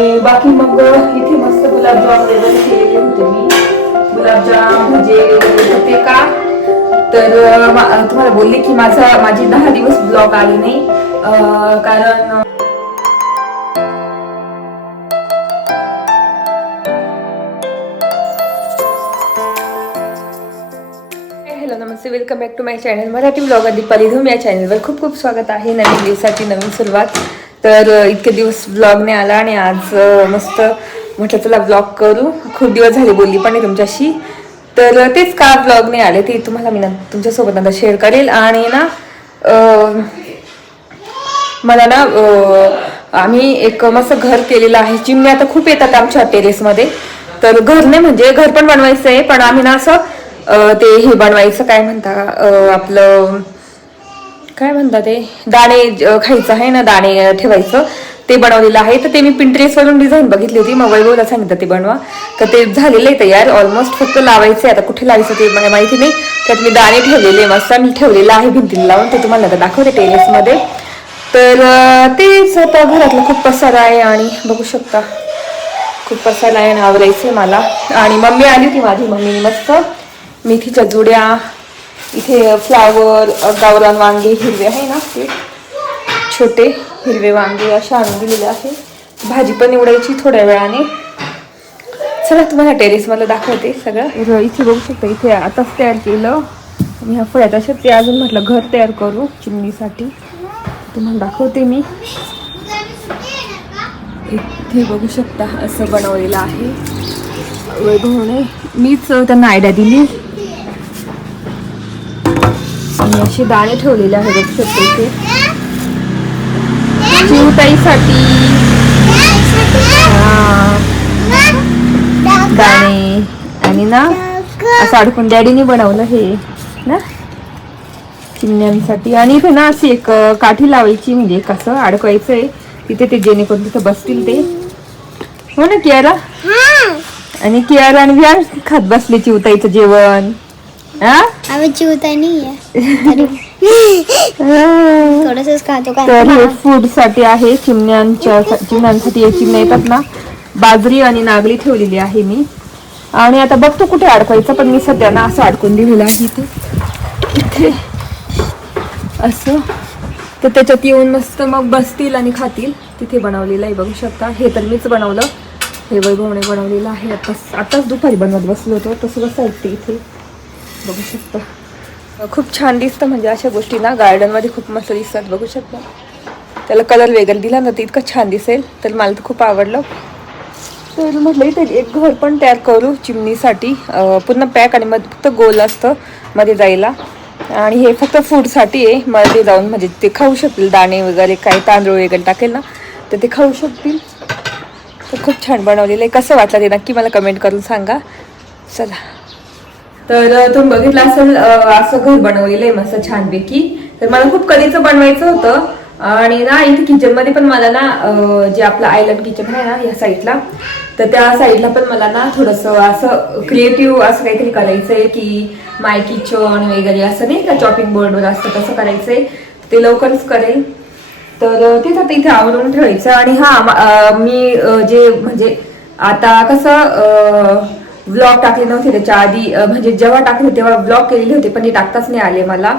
बाकी मग इथे मस्त गुलाबजाम वगैरे केलेले होते मी. गुलाबजाम भजे वगैरे होते का तर तुम्हाला बोलले की माझे 10 दिवस ब्लॉग आले नाही कारण हॅलो नमस्ते, welcome back to my channel Marathi blog Deepali Dhoom. या चॅनलवर खूप खूप स्वागत आहे. नवीन दिवसाची नवीन सुरुवात. तर इतके दिवस ब्लॉग नाही आला आणि आज मस्त म्हटलं चला ब्लॉग करू. खूप दिवस झाले बोलली पण नाही तुमच्याशी, तर तेच का ब्लॉग नाही आले ते तुम्हाला मी तुमच्यासोबत नंतर शेअर करेल. आणि ना मला ना आम्ही एक मस्त घर केलेलं आहे. चिमण्या आता खूप येतात आमच्या टेरेसमध्ये. तर घर नाही म्हणजे घर पण बनवायचं आहे, पण आम्ही ना असं ते हे बनवायचं काय म्हणता आपलं काय म्हणतात ते दाणे खायचं आहे ना, दाणे ठेवायचं ते बनवलेलं आहे. तर ते मी पिंटरेस्टवरून डिझाईन बघितली होती, मग वैभवला सांगितलं ते बनवा. तर ते झालेलं आहे तयार ऑलमोस्ट, फक्त लावायचं आहे. आता कुठे लावायचं ते मला माहिती नाही. त्यात मी दाणे ठेवलेले मस्त मी ठेवलेलं आहे भिंतीला लावून, ते तुम्हाला दाखवते टेरेसमध्ये. तर तेच आता घरातलं खूप पसारा आहे आणि बघू शकता खूप पसारा आहे आणि आवरायचं आहे मला. आणि मम्मी आली होती माझी, मम्मीने मस्त मेथीच्या जुड्या, इथे फ्लावर, गावरान वांगे हिरवे आहे ना ते छोटे हिरवे वांगे अशा आणून दिलेले आहे. भाजी पण निवडायची थोड्या वेळाने. चला तुम्हाला टेरेस मला दाखवते सगळं. इथे बघू शकता, इथे आताच तयार केलं आणि ह्या फळ्यात अशा ते अजून म्हटलं घर तयार करू चिमणीसाठी, तुम्हाला दाखवते मी. इथे बघू शकता असं बनवलेलं आहे वैभवने, मीच त्यांना आयडिया दिली. आणि असे दाणे ठेवलेले आहेत बघू शकतो इथे चिवताईसाठी दाणे. आणि ना असं अडकून डॅडीने बनवलं हे ना चिमण्यांसाठी. आणि इथे ना अशी एक काठी लावायची, म्हणजे कसं अडकवायचं आहे तिथे, ते जेणेकरून तिथं बसतील ते. हो ना कियारा? आणि कियारा आणि विहार खात बसले चिवताईचं जेवण. तर हे फूड साठी आहे चिमण्यांसाठी. एक चिमण्या येतात ना, बाजरी आणि नागली ठेवलेली आहे मी. आणि आता बघतो कुठे अडकवायचं, पण मी सध्या ना असं अडकून दिलेलं आहे इथे असं. तर त्याच्यात येऊन मस्त मग बसतील आणि खातील. तिथे बनवलेलं आहे बघू शकता. हे तर मीच बनवलं, हे वैभवने बनवलेलं आहे. आताच दुपारी बनवत बसलो होतो, तसं बसायचं इथे बघू शकता. खूप छान दिसतं, म्हणजे अशा गोष्टी ना गार्डनमध्ये खूप मस्त दिसतात बघू शकता. त्याला कलर वगैरे दिला ना ते इतकं छान दिसेल, तर मला तर खूप आवडलं. तर म्हटलं इथे एक घर पण तयार करू चिमणीसाठी, पूर्ण पॅक आणि मग फक्त गोल असतं मध्ये जायला. आणि हे फक्त फूडसाठी आहे, मध्ये जाऊन म्हणजे ते खाऊ शकतील दाणे वगैरे, काही तांदूळ वगैरे टाकेल ना तर ते खाऊ शकतील. तर खूप छान बनवलेलं आहे. कसं वाटलं ते नक्की मला कमेंट करून सांगा. चला, तर तुम्ही बघितलं असेल असं घर बनवलेलं आहे मस्त छानपैकी. तर मला खूप कधीचं बनवायचं होतं. आणि ना इथे किचनमध्ये पण मला ना जे आपलं आयलंड किचन आहे ना या साईडला, तर त्या साईडला पण मला ना थोडंसं असं क्रिएटिव्ह असं काहीतरी करायचं आहे की माय किचन वगैरे असं नाही का, चॉपिंग बोर्डवर असतं तसं करायचं आहे. ते लवकरच करेल. तर तेच आता इथे आवरून ठेवायचं. आणि हा मी जे म्हणजे आता कसं ब्लॉग टाकले नव्हते त्याच्या आधी, म्हणजे जेव्हा टाकले तेव्हा ब्लॉग केलेले होते पण ते टाकताच नाही आले मला.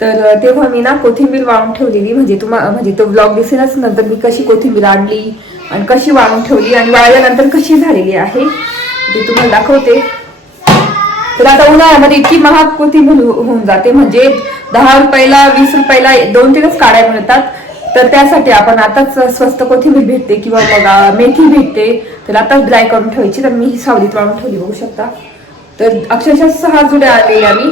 तर तेव्हा मी ना कोथिंबीर वाळून ठेवलेली, म्हणजे तो ब्लॉग दिसेलच नंतर मी कशी कोथिंबीर आणली आणि कशी वाळून ठेवली आणि वाळल्यानंतर कशी झालेली आहे ते तुम्हाला दाखवते. तर आता उन्हाळ्यामध्ये इतकी महाग कोथिंबीर होऊन जाते, म्हणजे 10 रुपयाला 20 रुपयाला 2-3च काड्या मिळतात. तर त्यासाठी आपण आताच स्वस्त कोथिंबीर भेटते किंवा मग मेथी भेटते, तर आताच ड्राय करून ठेवायची. तर मी ही सावलीत वाळून ठेवली बघू शकता. तर अक्षरशः 6 जुड्या आणलेल्या मी.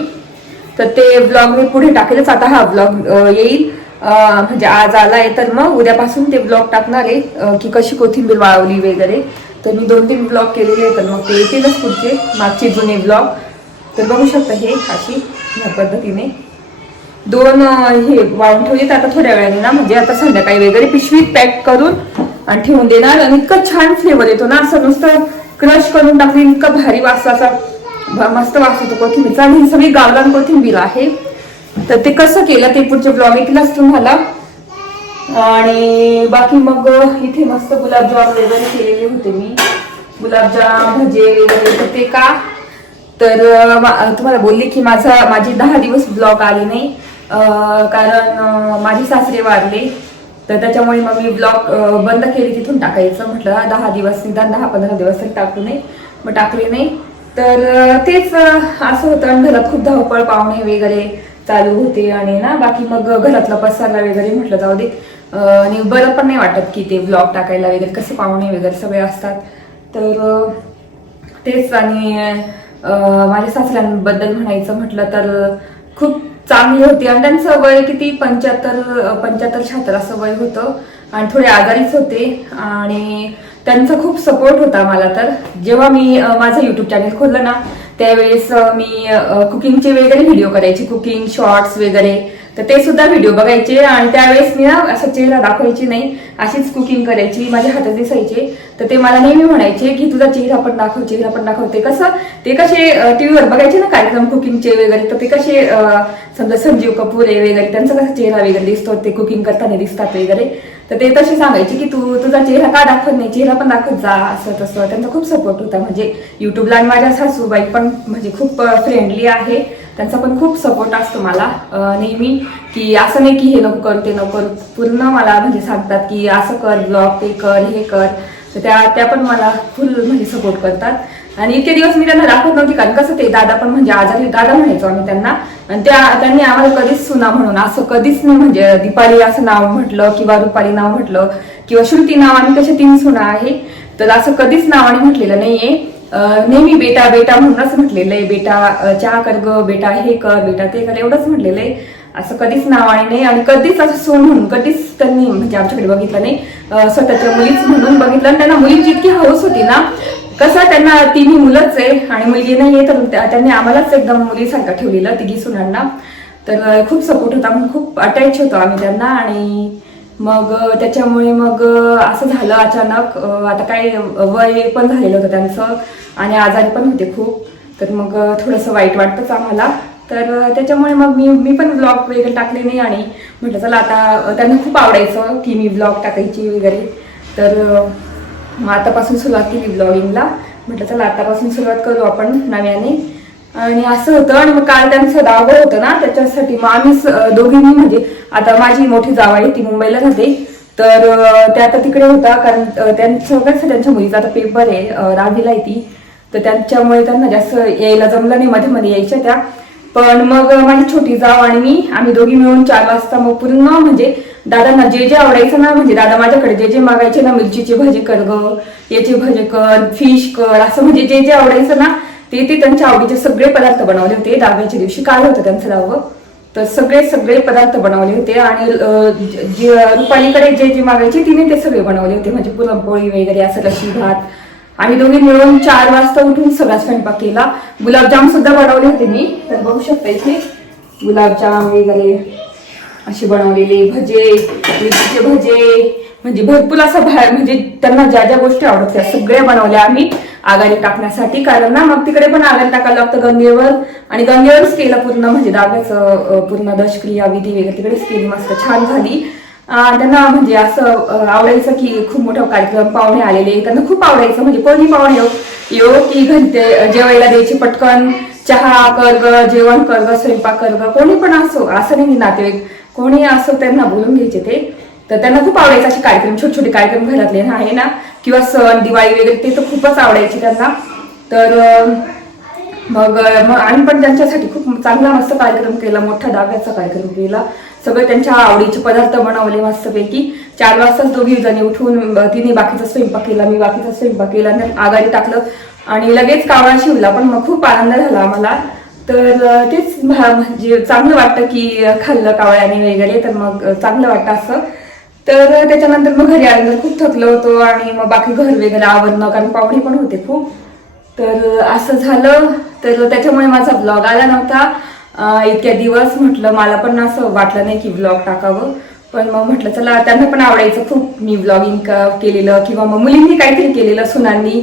तर ते ब्लॉग मी पुढे टाकेलच. आता हा ब्लॉग येईल म्हणजे आज आलाय, तर मग उद्यापासून ते ब्लॉग टाकणार आहे की कशी कोथिंबीर वाळवली वगैरे. तर मी 2-3 ब्लॉग केलेले आहेत, तर मग ते येतीलच पुढचे मागचे जुने ब्लॉग. तर बघू शकता हे अशी ह्या पद्धतीने 2 हे वाळून ठेवलेत. आता थोड्या वेळाने ना, म्हणजे आता संध्याकाळी वगैरे पिशवीत पॅक करून आणि ठेवून देणार. आणि इतकं छान फ्लेवर येतो ना, असं नुसतं क्रश करून टाकली इतकं भारी वासाचा मस्त वास येतो कोथिंबीरचा. आणि ही सगळी गावरान कोथिंबीर आहे. तर ते कसं केलं ते पुढचे ब्लॉग येतीलच तुम्हाला. आणि बाकी मग इथे मस्त गुलाबजाम वगैरे केलेले होते मी, गुलाबजाम भजे वगैरे होते का तर तुम्हाला बोलली की माझे 10 दिवस ब्लॉग आले नाही कारण माझे सासरे वारले, तर त्याच्यामुळे मग मी ब्लॉग बंद केली तिथून टाकायचं. म्हटलं 10 दिवस निदान 10-15 दिवस तरी टाकू नये, मग टाकले नाही. तर तेच असं होतं आणि घरात खूप धावपळ पाहुणे वगैरे चालू होते आणि ना बाकी मग घरातला पसारला वगैरे म्हटलं जाऊ दे आणि बरं पण नाही वाटत की ते ब्लॉग टाकायला वगैरे, कसे पाहुणे वगैरे सगळे असतात. तर तेच आणि माझ्या सासऱ्यांबद्दल म्हणायचं म्हटलं तर खूप चांगली होती आणि त्यांचं वय किती 75-76 असं वय होतं आणि थोडे आजारीच होते आणि त्यांचा खूप सपोर्ट होता मला. तर जेव्हा मी माझं युट्यूब चॅनल खोललं ना त्यावेळेस मी कुकिंगचे वगैरे व्हिडिओ करायचे, कुकिंग शॉर्ट्स वगैरे, तर ते सुद्धा व्हिडिओ बघायचे आणि त्यावेळेस मी ना असं चेहरा दाखवायची नाही, अशीच कुकिंग करायची, माझ्या हातात दिसायचे. तर ते मला नेहमी म्हणायचे की तुझा चेहरा पण दाखव, चेहरा पण दाखवते. कसं ते कसे टीव्हीवर बघायचे ना कार्यक्रम कुकिंगचे वगैरे, तर ते कसे समजा संजीव कपूर वगैरे त्यांचा कसा चेहरा वगैरे दिसतो, ते कुकिंग करताना दिसतात वगैरे, तर ते तसे सांगायचे की तू तुझा चेहरा का दाखवत नाही, चेहरा पण दाखवत जा, असं तसं. त्यांचा खूप सपोर्ट होता म्हणजे युट्यूबला. आणि माझ्या सासूबाई पण म्हणजे खूप फ्रेंडली आहे, त्यांचा पण खूप सपोर्ट असतो मला नेहमी, की असं नाही की हे नको कर ते नको, पूर्ण मला म्हणजे सांगतात की असं कर, ब्लॉग ते कर, हे कर. तर त्या पण मला फुल म्हणजे सपोर्ट करतात. आणि इतके दिवस मी त्यांना दाखवत नव्हती कारण कसं ते दादा पण म्हणजे आजारी दादा म्हणायचो आम्ही त्यांना, आणि त्यांनी आम्हाला कधीच सुना म्हणून असं कधीच नाही, म्हणजे दीपाली असं नाव म्हटलं किंवा रुपाली नाव म्हटलं किंवा श्रुती नाव, आम्ही कशा 3 सुना आहे, तर असं कधीच नावाने म्हटलेलं नाहीये. नेहमी बेटा बेटा म्हणूनच म्हटलेलं आहे, बेटा चहा कर ग, बेटा हे कर, बेटा ते कर, एवढंच म्हटलेलं आहे, असं कधीच नावाने नाही. आणि कधीच असं सून म्हणून कधीच त्यांनी म्हणजे आमच्याकडे बघितलं नाही, स्वतःच्या मुलीच म्हणून बघितलं. आणि त्यांना मुलीची इतकी हौस होती ना, कसं त्यांना 3 मुलंच आहे आणि मुलगी नाहीये, तर त्यांनी आम्हालाच एकदम मुलीसारखं ठेवलेलं 3 सुनांना. तर खूप सपोर्ट होता, म्हणून खूप अटॅच होतो आम्ही त्यांना. आणि मग त्याच्यामुळे मग असं झालं अचानक, आता काय वय पण झालेलं होतं त्यांचं आणि आजारी पण होते खूप, तर मग थोडंसं वाईट वाटतंच आम्हाला. तर त्याच्यामुळे मग मी पण ब्लॉग वगैरे टाकले नाही आणि म्हटलं चला आता, त्यांना खूप आवडायचं की मी ब्लॉग टाकायची वगैरे, तर मग आतापासून सुरुवात केली ब्लॉगिंगला. म्हटलं चला आतापासून सुरुवात करू आपण नव्याने. आणि असं होतं. आणि मग काल त्यांचं दावं होतं ना, त्याच्यासाठी मग आम्ही दोघींनी म्हणजे आता माझी मोठी जाव आहे ती मुंबईला राहते, तर त्या आता तिकडे होता कारण त्यांचं कसं त्यांच्या मुलीचा आता पेपर आहे, 10वीला आहे ती, तर त्यांच्यामुळे त्यांना जास्त यायला जमलं नाही, मध्ये मध्ये यायच्या त्या. पण मग माझी छोटी जाव आणि आम्ही दोघी मिळून 4 वाजता मग पूर्ण म्हणजे दादांना जे जे आवडायचं ना, म्हणजे दादा माझ्याकडे जे जे मागायचे ना, मिरचीचे भजे कर ग, याचे भजे कर, फिश कर, असं म्हणजे जे जे आवडायचं ना ते त्यांच्या आवडीचे सगळे पदार्थ बनवले होते. दहाव्याच्या दिवशी काल होतं त्यांचं दहावं, तर सगळे पदार्थ बनवले होते. आणि रुपालीकडे जे जे मागायचे तिने ते सगळे बनवले होते, म्हणजे पुरणपोळी वगैरे असं, रशी भात. आम्ही दोघी मिळून 4 वाजता उठून सगळा स्वयंपाक केला. गुलाबजाम सुद्धा बनवले होते मी, तर बघू शकता इथे गुलाबजाम वगैरे असे बनवलेले, भजे, मिरचीचे भजे, म्हणजे भरपूर असं म्हणजे त्यांना ज्या ज्या गोष्टी आवडत त्या सगळ्या बनवल्या आम्ही आघाडी टाकण्यासाठी. कारण ना मग तिकडे पण आघाडी टाकायला लागतं गंगेवर, आणि गंगेवरच केलं पूर्ण, म्हणजे दाव्याचं पूर्ण दशक्रिया विधी वगैरे तिकडेच केली, मस्त छान झाली. त्यांना म्हणजे असं आवडायचं की खूप मोठा कार्यक्रम, पाहुणे आलेले, त्यांना खूप आवडायचं, म्हणजे कोणी पाहुणे येऊ की घरी जेवायला द्यायची, पटकन चहा कर ग, जेवण कर ग, स्वयंपाक कर ग, कोणी पण असो, असं नाही नातेवाईक कोणी असो, त्यांना बोलून घ्यायचे ते. तर त्यांना खूप आवडायचे असे कार्यक्रम, छोटे छोटे कार्यक्रम घरातले आहे ना, किंवा सण दिवाळी वगैरे, ते तर खूपच आवडायचे त्यांना. तर मग आम्ही पण त्यांच्यासाठी खूप चांगला मस्त कार्यक्रम केला, मोठा दाव्याचा कार्यक्रम केला, सगळे त्यांच्या आवडीचे पदार्थ बनवले मस्तपैकी. 4 वाजताच दोघी जणी उठून तिने बाकीचा स्वयंपाक केला, मी बाकीचा स्वयंपाक केला, आघाडी टाकलं आणि लगेच कावळा शिवला. पण मग खूप आनंद झाला आम्हाला. तर तेच म्हणजे चांगलं वाटतं की खाल्लं कावळ्याने वगैरे, तर मग चांगलं वाटतं असं. तर त्याच्यानंतर मग घरी आल्यानंतर खूप थकलो होतो आणि मग बाकी घर वगैरे आवडणं, कारण पाहुणे पण होते खूप. तर असं झालं. तर त्याच्यामुळे माझा ब्लॉग आला नव्हता इतक्या दिवस. म्हटलं मला पण असं वाटलं नाही की ब्लॉग टाकावं, पण मग म्हटलं चला, त्यांना पण आवडायचं खूप मी ब्लॉगिंग केलेलं, किंवा मग मुलींनी काहीतरी केलेलं, सुनांनी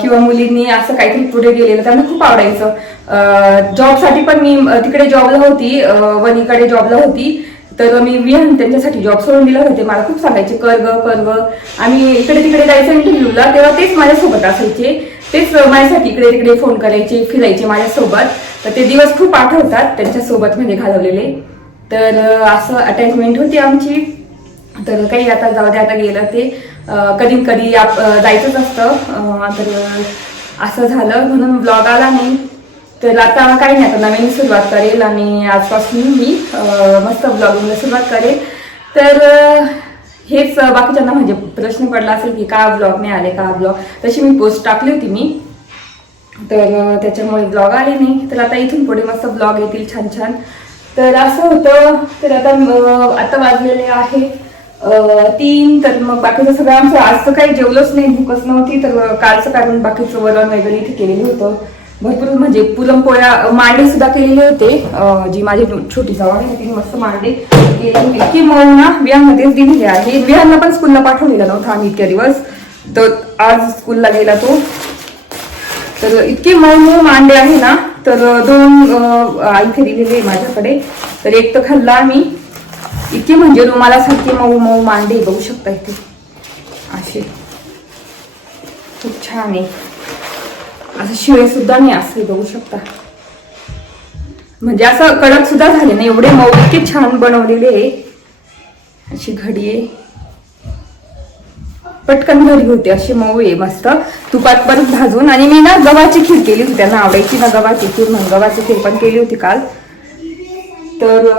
किंवा मुलींनी असं काहीतरी पुढे गेलेलं, त्यांना खूप आवडायचं. जॉबसाठी पण मी तिकडे जॉबला होती, वणीकडे जॉबला होती, तर मी विहान त्यांच्यासाठी जॉब सोडून दिला होते. मला खूप सांगायचे कर ग. आम्ही इकडे तिकडे जायचं इंटरव्ह्यूला, तेव्हा तेच माझ्यासोबत असायचे. तेच माझ्यासाठी इकडे तिकडे फोन करायचे, फिरायचे माझ्यासोबत. तर ते दिवस खूप आठवतात त्यांच्यासोबत म्हणजे घालवलेले. तर असं अटॅचमेंट होती आमची. तर काही आता जाऊ दे, आता गेलं ते. कधी कधी जायचंच असतं. तर असं झालं म्हणून ब्लॉग आला नाही. तर आता काही नाही, आता नवीन सुरुवात करेल आणि आजपासून मी मस्त ब्लॉगिंगला सुरुवात करेल. तर हेच बाकीच्यांना म्हणजे प्रश्न पडला असेल की का ब्लॉग नाही आले, का ब्लॉग. तशी मी पोस्ट टाकली होती मी, तर त्याच्यामुळे ब्लॉग आले नाही. तर आता इथून पुढे मस्त ब्लॉग येतील छान छान. तर असं होतं. तर आता वाजलेले आहे 3. तर मग बाकीचं सगळं आमचं आज तर काही जेवलंच नाही, भूकच नव्हती. तर कालचं कारण बाकीचं वरण वगैरे इथे केलेलं होतं भरपूर, म्हणजे पुरणपोळ्या, मांडे सुद्धा केलेले होते. जी माझी छोटी जाऊ आहे तिने मस्त मांडे केले की मऊ ना विहामध्येच दिलेले आहे. विहांना पण स्कूलला पाठवलेला नव्हता आम्ही इतक्या दिवस, तर आज स्कूलला गेला तो. तर इतके मऊ मांडे आहे ना, तर 2 इथे दिलेले माझ्याकडे. तर एक तर खाल्ला आम्ही. इतके म्हणजे रुमालासारखे मऊ मांडे बघू शकता इथे असे, खूप छान आहे. असं शिळे सुद्धा नाही असले बघू शकता, म्हणजे असं कडक सुद्धा झाले नाही, एवढे मऊ इतके छान बनवलेले आहे. अशी घडी आहे, पटकन घडी होते, अशी मऊ आहे मस्त. तुपात परत भाजून. आणि मी ना गव्हाची खीर केली होती, त्यांना आवडायची ना गव्हाची खीर, म्हणून गव्हाची खीर पण केली होती काल. तर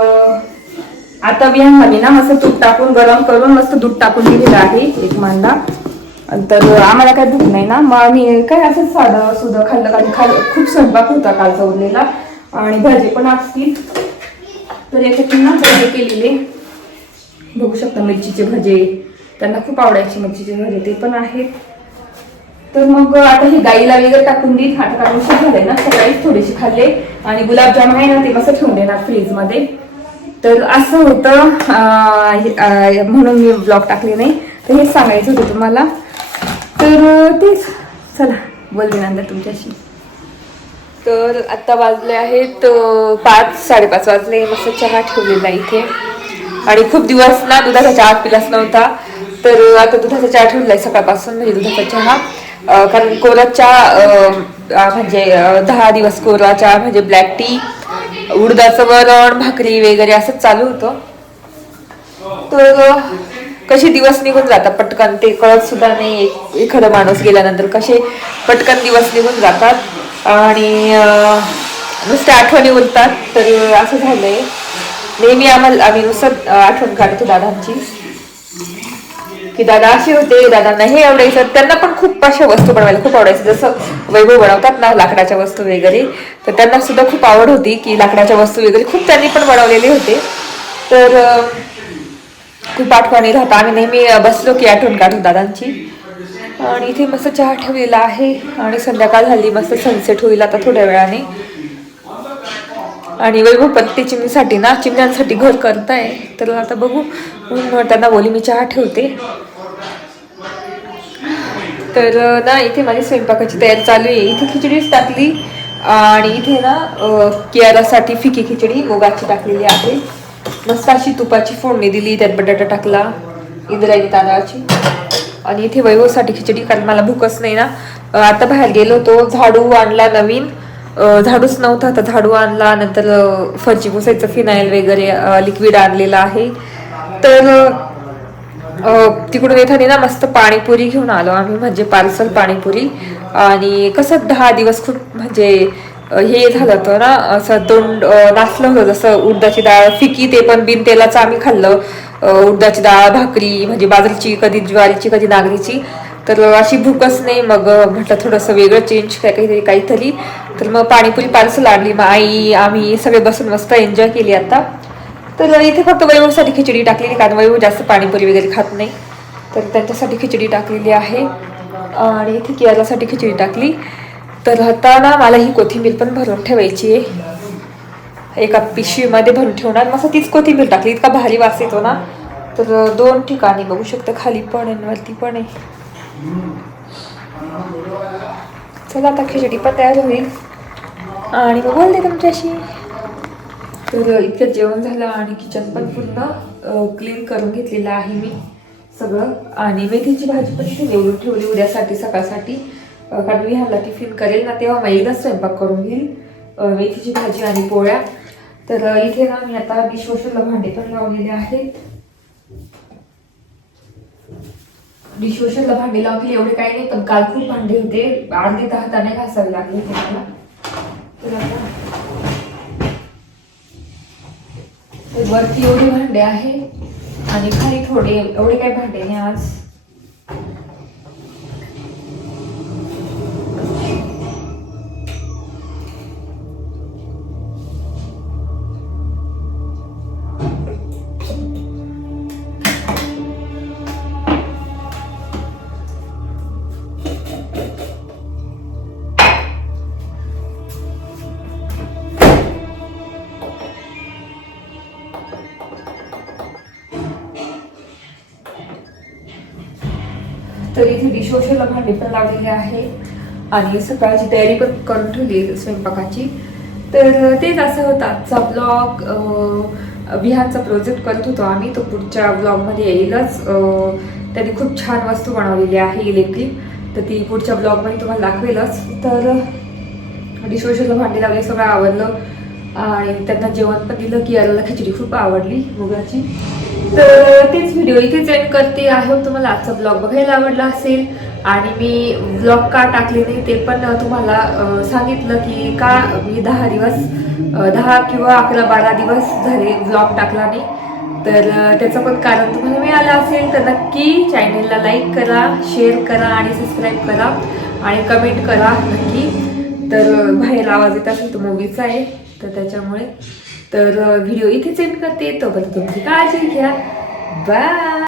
आता विहांना मी ना मस्त तूप टाकून गरम करून मस्त दूध टाकून दिलेलं आहे 1 मांडा. तर आम्हाला काय भूक नाही ना, मग आम्ही काय असं साधं सुधं खाल्लं. खूप स्वयंपाक होता कालचा उरलेला, आणि भाजी पण असतील. तर याच्यातून ना भजे केलेले बघू शकता, मिरचीचे भजे. त्यांना खूप आवडायचे मिरचीचे भजे, ते पण आहेत. तर मग आता हे गाईला वगैरे टाकून देईल. आता कारण उशीर झालाय ना, सकाळीच थोडेसे खाल्ले. आणि गुलाबजाम आहे ना, ते मस्त ठेवून देणार फ्रीजमध्ये. तर असं होतं, म्हणून मी ब्लॉग टाकले नाही. तर हेच सांगायचं होतं तुम्हाला. तर तेच, चला बोलते नंतर तुमच्याशी. तर आता वाजले आहेत 5-5:30 वाजले. मस्त चहा ठेवलेला इथे. आणि खूप दिवस ना दुधाचा चहा पिलाच नव्हता, तर आता दुधाचा चहा ठेवलाय सकाळपासून, म्हणजे दुधाचा चहा. कारण कोरा चहा म्हणजे 10 दिवस कोरा चहा, म्हणजे ब्लॅक टी, उडदाचं वरण, भाकरी वगैरे असं चालू होतं. तर कसे दिवस निघून जातात पटकन, ते कळत सुद्धा नाही. एखादा माणूस गेल्यानंतर कसे पटकन दिवस निघून जातात, आणि नुसत्या आठवणी उरतात. तर असं झालंय. नेहमी आम्ही नुसतं आठवण काढतो दादांची, की दादा असे होते, दादांना हे आवडायचं. त्यांना पण खूप अशा वस्तू बनवायला खूप आवडायचं, जसं वैभव बनवतात ना लाकडाच्या वस्तू वगैरे. तर त्यांना सुद्धा खूप आवड होती की लाकडाच्या वस्तू वगैरे खूप त्यांनी पण बनवलेले होते. तर खूप आठवणी राहतात. आम्ही नेहमी बसलो की आठवण काढतो दादांची. आणि इथे मस्त चहा ठेवलेला आहे, आणि संध्याकाळ झाली, मस्त सनसेट होईल आता थोड्या वेळाने. आणि वैभव पण ते चिमण्यांसाठी घर करताय. तर आता बघू, म्हणून त्यांना बोली मी चहा ठेवते. तर ना इथे माझी स्वयंपाकाची तयारी चालू आहे. इथे खिचडीच टाकली, आणि इथे ना कियारासाठी फिकी खिचडी मुगाची टाकलेली आहे. मस्त अशी तुपाची फोडणी दिली, त्यात बटाटा टाकला, इंद्रायणी तांदळाची. आणि इथे वैभवसाठी खिचडी, कारण मला भूकच नाही ना. आता बाहेर गेलो होतो, झाडू आणला नवीन, झाडूच नव्हता तर झाडू आणला. नंतर फरची पुसायचं फिनाईल वगैरे लिक्विड आणलेलं आहे. तर तिकडून येताना ना मस्त पाणीपुरी घेऊन आलो आम्ही, म्हणजे पार्सल पाणीपुरी. आणि कसं 10 दिवस खूप म्हणजे हे झालं होतं ना, असं तोंड नाचलं होतं. जसं उडदाची डाळ फिकी, ते पण बिन तेलाचं आम्ही खाल्लं. उडदाची डाळ, भाकरी, म्हणजे बाजरीची, कधी ज्वारीची, कधी नागरीची. तर अशी भूकच नाही. मग म्हटलं थोडंसं वेगळं चेंज काहीतरी. तर मग पाणीपुरी पार्सल आणली. मग आई, आम्ही सगळे बसून मस्त एन्जॉय केली आता. तर इथे फक्त वैभवसाठी खिचडी टाकलेली, कारण वैभव जास्त पाणीपुरी वगैरे खात नाही. तर त्यांच्यासाठी खिचडी टाकलेली आहे, आणि इथे कियारासाठी खिचडी टाकली. तर आता ना मला ही कोथिंबीर पण भरून ठेवायची आहे, एका पिशवीमध्ये भरून ठेवणार. मस्त तीच कोथिंबीर टाकली, इतका भारी वास येतो ना. तर 2 ठिकाणी बघू शकता, खाली पण आहे वरती पण आहे. चला आता खिचडी पण तयार होईल, आणि मग बोलते तुमच्याशी. तर इतकं जेवण झालं आणि किचन पण पूर्ण क्लीन करून घेतलेलं आहे मी सगळं. आणि मेथीची भाजी पण इथे निवडून ठेवली उद्यासाठी सकाळसाठी, कारण मी ह्याला टिफिन करेल ना तेव्हा मग एकदाच स्वयंपाक करून घेईल मेथीची भाजी आणि पोळ्या. तर इथे ना मी आता डिशवॉशरला भांडे पण लावलेले आहेत. डिशवॉशरला भांडे लावतील एवढे काही नाही, पण काल खूप भांडे होते, अर्धे हाताने घासावे लागले होते मला. तर वरती एवढे भांडे आहे आणि खाली थोडे, एवढे काही भांडे नाही आज. तर इथे डिशवॉशरला भांडे पण लावलेले आहे आणि सकाळची तयारी पण करून ठेवली स्वयंपाकाची. तर तेच असं होतं आजचा ब्लॉग. विहानचा प्रोजेक्ट करत होतो आम्ही, तो पुढच्या ब्लॉगमध्ये येईलच. त्यांनी खूप छान वस्तू बनवलेली आहे इलेक्ट्रिक, तर ती पुढच्या ब्लॉगमध्ये तुम्हाला दाखवेलच. तर डिशवॉशरला भांडी लावली, सगळं आवडलं आणि त्यांना जेवण पण दिलं की याला खिचडी खूप आवडली मुगाची. तर तेच व्हिडिओ इथेच एंड करते. आय होप तुम्हाला आजचा ब्लॉग बघायला आवडला असेल आणि मी ब्लॉग का टाकले नाही ते पण तुम्हाला सांगितलं की का मी 10 किंवा 11-12 दिवस झाले ब्लॉग टाकला नाही. तर त्याचं पण कारण तुम्हाला मिळालं असेल तर नक्की चॅनलला लाईक करा, शेअर करा आणि सबस्क्राईब करा आणि कमेंट करा नक्की. तर बाहेर आवाज येत असेल तो मूवीचा आहे तर त्याच्यामुळे. तर व्हिडिओ इथेच एंड करते. तोपर्यंत तुमची काळजी घ्या. बाय.